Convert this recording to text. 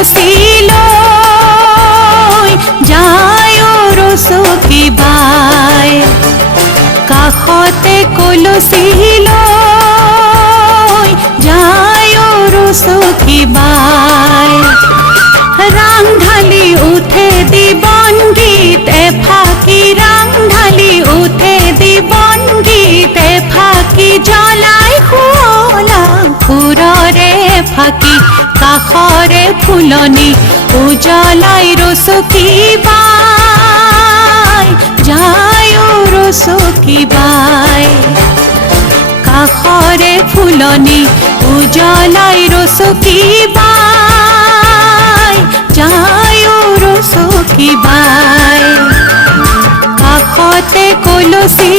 কলচি লৈ যায় ৰচকী বাই। কাষতে কলচি লৈ যায় ৰচকী বাই। ৰাং ঢালি উঠে দিবন গীত এফাকি, ৰাং ঢালি উঠে দিবন গীত এফাকি, জ্বলাই শুৱলা ফুৰৰে ফাকি। কাষৰে ফুলনি উজ্বলাই ৰচকী বাই, যায় ৰচকী বাই। কাষৰে ফুলনি উজ্বলাই ৰচকী বাই, যায় ৰচকী বাই। কাষতে কলচি